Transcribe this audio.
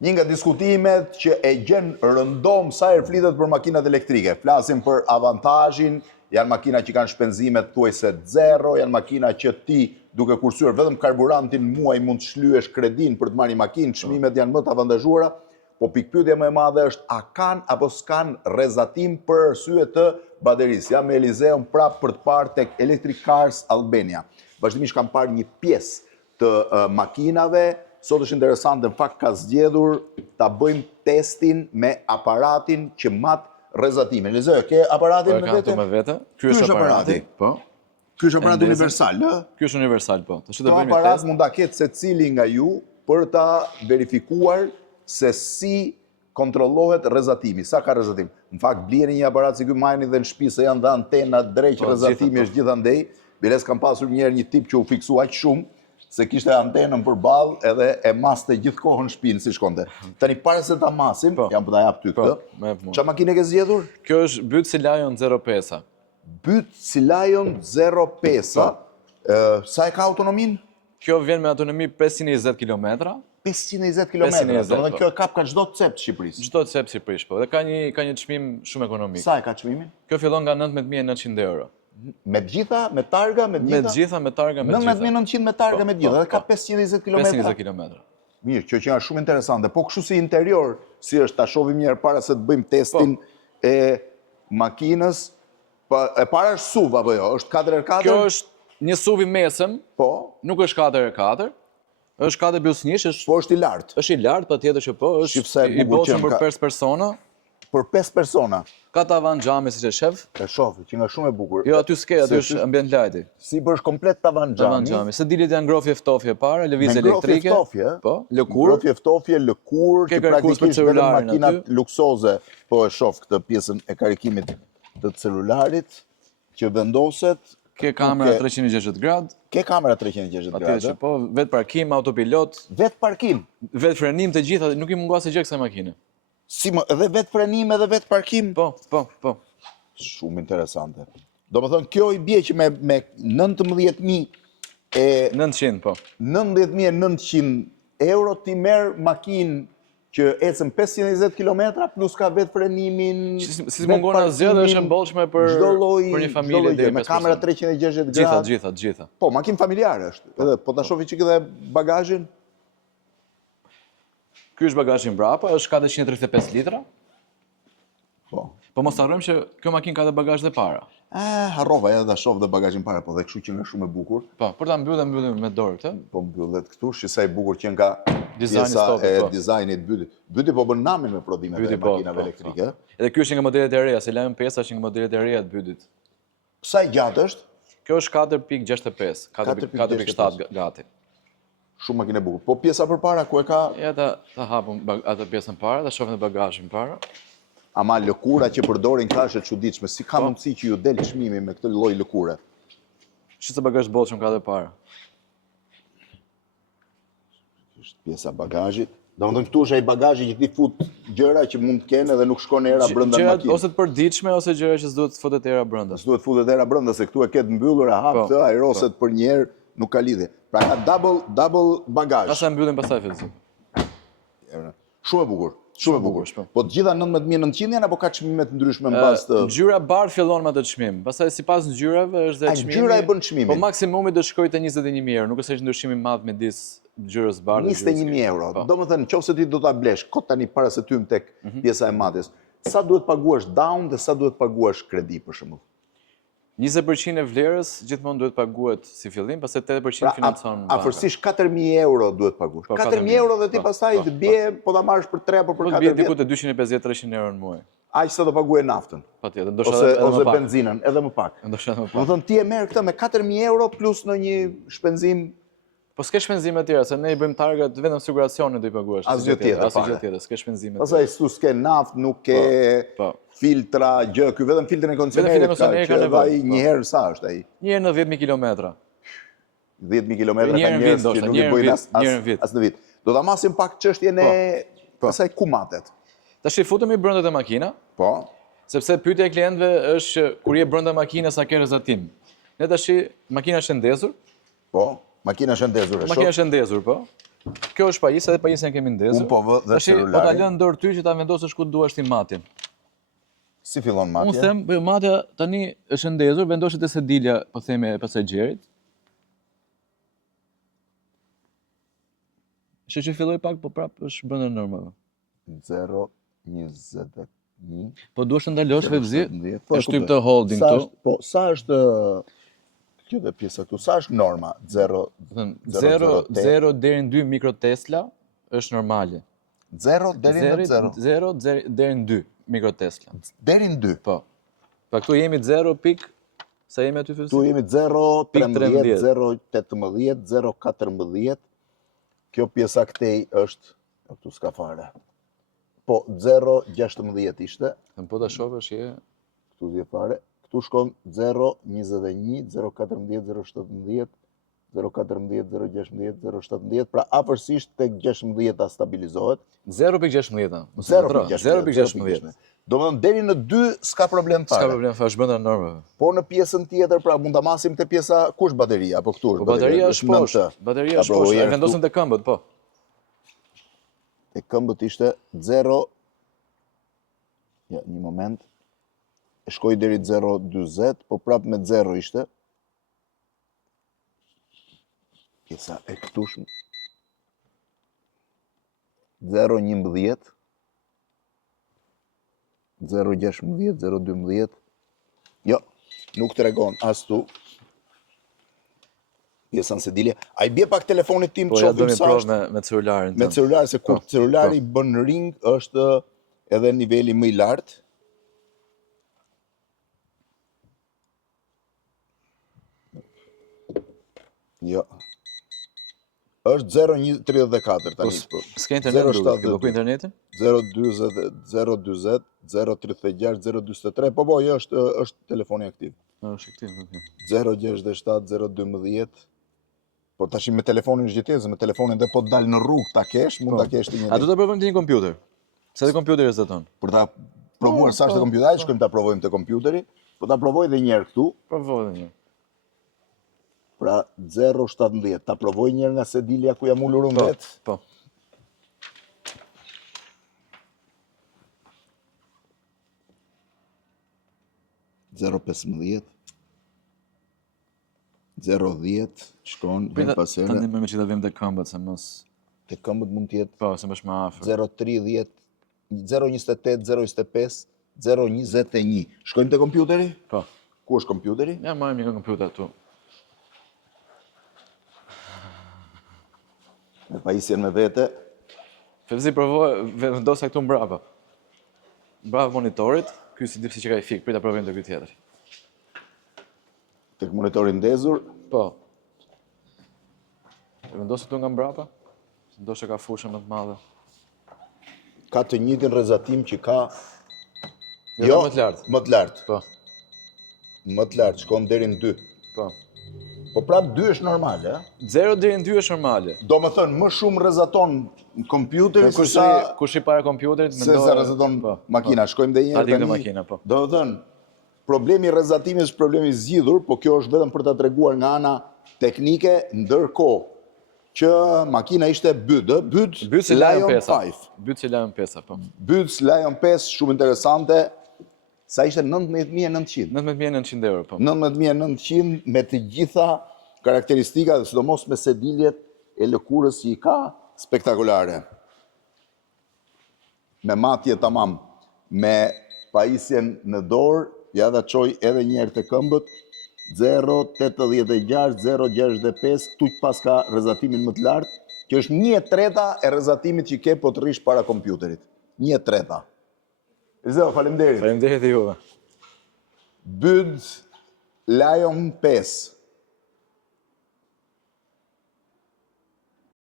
Një nga diskutimet që e gjen rëndom sa herë flitet për makinat elektrike. Flasim për avantazhin, janë makina që kanë shpenzimet thuajse zero, janë makina që ti duke kursyer vetëm karburantin muaj mund të shlyesh kredin për të marrë një makinë, çmimet janë më të avantazhuara, po pikpyetja më e madhe është a kanë apo s'kan rrezatim për arsye të baterisë. Jam me Elizeun prapë për të parë tek Electric Cars Albania. Vazhdimisht kam parë një pjesë të makinave. Sot është interesante, në fakt ka zgjedhur ta bëjmë testin me aparatin që mat rrezatimin. Elizeu, ke aparatin me vete? Me vete. Ky është aparati. Po. Ky është aparat universal, ë? Ky është universal, po. Tash do Këtë bëjmë aparat test. mund ta ketë secili nga ju për ta verifikuar se si kontrollohet rrezatimi, sa ka rrezatim. Në fakt, blieni një aparat si ky majni dhe në shtëpi se janë dhe antena drejt rrezatimi është gjithandej. Biles kam pasur një herë një tip që u fiksu aq shumë se kishte antenën përballë edhe e maste gjithkohën shtëpinë si shkonte. Tani para se ta masim, jam po ta jap ty këtë. Çfarë makine ke zgjedhur? Kjo është Byt Lion 05. Byt Lion 05. Sa e ka autonominë? Kjo vjen me autonomi 520 km. 520 km. Domethënë kjo kap ka çdo cep të Shqipërisë. Çdo cep Shqipërisht, po. Dhe ka një çmim shumë ekonomik. Sa e ka çmimin? Kjo fillon nga 19.900 euro. Me gjitha, me targa, me gjitha? Me gjitha, me targa, me gjitha. 19.900 me targa, me gjitha, dhe ka 520 km. 520 km. Mirë, kjo që janë shumë interesante. Po kështu si interior, si është, ta shohim njerë para se të bëjmë testin e makinës. E para është SUV, apo jo? është 4x4? Kjo është një SUV i mesëm, nuk është 4x4, është 4+1, po është i lartë. Është i lartë, patjetër që po, është i bollshëm për 5 persona. Për 5 persona. Ka tavan xhami siç e shef. E shoh, që nga shumë e bukur. Jo, aty s'ke, aty është ambient lajti. Si për është komplet tavan xhami. Se dilet janë ngrohje ftofje para, lëvizje elektrike. Me ngrohje ftofje, po, lëkurë. Ngrohje ftofje, lëkurë, që praktikisht vetëm makinat luksoze, po e shoh këtë pjesën e karikimit të celularit, që vendoset. Ke kamera 360 gradë. Ke kamera 360 gradë. Patjetër, po, vet parkim, autopilot. Vet parkim. Vet frenim të gjitha, nuk i mungon se gjë kësaj makine. Si më, edhe vetë frenim edhe vetë parkim? Po. Shumë interesante. Do më thënë, kjo i bje që me 19.900 po. 19.900 euro ti merë makinë që ecën 520 km plus ka vetë frenimin, si mungon asgjë dhe është e mbollshme për një familje deri me kamera 360 gradë. Gjitha. Po, makinë familjare është. Edhe po ta shohim çik edhe bagazhin. Ky është bagazhi mbrapa, është 435 litra. Po mos harrojmë që kjo makinë ka dhe bagazh dhe para. Harrova edhe ta shoh dhe bagazhin para, po dhe kështu që nga shumë e bukur. Po, për ta mbyllim me dorë këtë. Po mbyllet këtu, shi sa i bukur që nga pjesa e dizajnit bytit. Byti po bën namin me prodhimet e makinave elektrike. Edhe ky është nga modelet e reja, se Lion 5 është nga modelet e reja të bytit. Sa i gjatë është? Kjo është 4.65, 4.7 gati. Shumë makinë e bukur. Po pjesa përpara ku e ka? Ja ta hapëm atë pjesën para, ta shohim bagazhin para. Ama lëkura që përdorin ka është e çuditshme. Si ka mundësi që ju del çmimi me këtë lloj lëkure? Shi se bagazh bollshëm ka dhe para. Është pjesa bagazhit. Domethënë këtu është ai bagazhi që ti fut gjëra që mund të kenë dhe nuk shkon era brenda makinës. Ose të përditshme ose gjëra që s'duhet të futet era brenda. S'duhet futet era brenda se këtu e ke të mbyllur e hap këtë, ajroset për një herë, nuk ka lidhje. Pra ka double bagazh. Asa mbyllim pastaj fillsim. Shumë e bukur. Shumë e bukur. Po të gjitha 19.900 janë apo ka çmime të ndryshme mbas të? Ngjyra bardhë fillon me atë çmim. Pastaj sipas ngjyrave është dhe çmimi. Ngjyra e bën çmimin. Po maksimumi do shkojë te 21.000 euro, nuk është ndryshim i madh midis ngjyrës bardhë. 21.000 euro. Domethënë nëse ti do ta blesh kot tani para se tym tek pjesa e matjes, sa duhet paguash down dhe sa duhet paguash kredi për shembull? 20% e vlerës gjithmonë duhet paguhet si fillim, pastaj 80% financon. Afërsisht 4.000 euro duhet paguash. 4.000 euro dhe ti pastaj të bie po ta marrësh për 3 apo për 4 vjet. Po bie diku te 250-300 euro në muaj. Aq sa do paguaj naftën. Patjetër, ndoshta ose benzinën, edhe më pak. Ndoshta edhe më pak. Do thonë ti e merr këtë me 4.000 euro plus në një shpenzim. Po s'ke shpenzime të tjera, se ne I bëjmë targat vetëm siguracionin do I paguash. Asgjë tjetër, s'ke shpenzime. Pastaj s'ke naftë, nuk ke filtra, gjë, ky vetëm filtrin e kondicionerit ka, që edhe ai një herë sa është ai? Një herë në 10.000 kilometra. 10.000 kilometra ka njerëz që nuk I bëjnë as në vit. Do ta masim pak çështjen e asaj ku matet. Tash I futemi brenda te makina. Po. Sepse pyetja e klientëve është që kur je brenda makinës sa ke rrezatim. Ne tash makina është ndezur. Po. Makina është ndezur, Makina është ndezur, po. Kjo është pajisja dhe pajisjen kemi ndezur. Unë po vë dhe Po ta celularin. lënë dorë ty që ta vendosësh ku duash ti matjen. Si fillon Unë matja? them, matja tani është ndezur, vendoset e sedilja, po themi e pasagjerit. Që filloi pak, po prap është brenda normave. 0,21. Po duhesh të ndalosh vepzi, Po, e shtyp të holding këtu. Po, sa është kjo dhe pjesa këtu? Sa është norma? 0 0 deri në 2 mikrotesla është normale. 0 deri në 0. 0 deri në 2 mikrotesla. Deri në 2. Po. Pa këtu jemi 0 pik, sa jemi aty Tu fillesi? jemi 0,13, 0,18. 0,18, 0,14. Kjo pjesa këtej është, këtu s'ka fare. Po, 0,16 ishte, Po ta shohësh je. këtu zje fare. Këtu shkon 0,21, 0,14, 0,17, 0,14, 0,16, 0,17, pra afërsisht tek 16 stabilizohet. 0,16. 0,16. Do më thënë, deri në 2 s'ka problem fare. S'ka problem, është brenda normave. Po në pjesën tjetër, pra mund ta masim te pjesa, ku është bateria? Po këtu është Po bateria është poshtë. 9. Bateria Ta është poshtë. provoj E vendosen te këmbët, po. Te këmbët ishte 0. Ja, një moment. E shkoj deri 0,20, po prap me 0 ishte. Pjesa e këtushme. 0,11. 0,16, 0,12. Jo, nuk të regon as tu. Pjesën se dilje. A i bje pak telefonit tim Po të ja shofim do sa provë është? me celularin. Me tënd. celular, se kur Po, celulari bën ring është edhe niveli më i lartë. Jo. Është 0,34 tani. S'ka internet 0,72. duke, do ku internetin? 0,20, 0,20, 0,36, 0,43, po jo, është telefoni aktiv. Është aktiv. 0,67, 0,12. Po tash me telefonin është gjithë, me telefonin dhe po të dalë në rrugë ta kesh, mund ta kesh të A do njëjtin. të provojmë të një kompjuter? Se dhe kompjuteri reseton. Për ta provuar sa është te kompjuteri, shkojmë ta provojmë te kompjuteri, po ta provoj edhe një herë këtu. Provoj edhe një. Pra 0,17. Ta provoj një herë nga sedilja ku jam ulur unë vetë. Po. 0,15. 0,10 shkon her pas here. Tani më që ta vim te këmbët se mos. Te këmbët mund të jetë Po, se më është më afër. 0,30, 0,28, 0,25, 0,21. Shkojmë te kompjuteri? Po. Ku është kompjuteri? Ja marrim një kompjuter këtu. Me pajisjen me vete. Fevzi provoj vendosa këtu mbrapa. Mbrapa monitorit, ky si dipsi që ka i fik, prita provojmë te ky tjetër. Tek monitori ndezur. Po. E vendos këtu nga mbrapa? Ndoshta ka fushën më të madhe. Ka të njëjtin rrezatim që ka. Jo, më të lartë. Më të lartë. Po. Më të lartë, shkon deri në 2. Po. Po prap 2 është normale, ë? 0 deri në 2 është normale. Do më thënë, më shumë rrezaton kompjuteri se Kush i para kompjuterit se sa rrezaton makina. Shkojmë dhe një herë Atim dhe makina, po. Do të thënë, problemi i rrezatimit është problemi i zgjidhur, po kjo është vetëm për ta treguar nga ana teknike, ndërkohë që makina ishte Byt si Lion 5. Byt si Lion 5, po. Byt Lion 5, shumë interesante, sa ishte 19.900. 19.900 euro, po. 19.900 me të gjitha karakteristika, dhe sidomos me sediljet e lëkurës që i ka, spektakolare. Me matje tamam, me pajisjen në dorë, ja da qoj edhe njerë të këmbët, 0,86, 0,65, këtu që pas ka rrezatimin më të lartë, që është 1/3 e rrezatimit që ke po të rish para kompjuterit. 1/3. Rizeo, faleminderit. Faleminderit e juve. Byt Lion 5.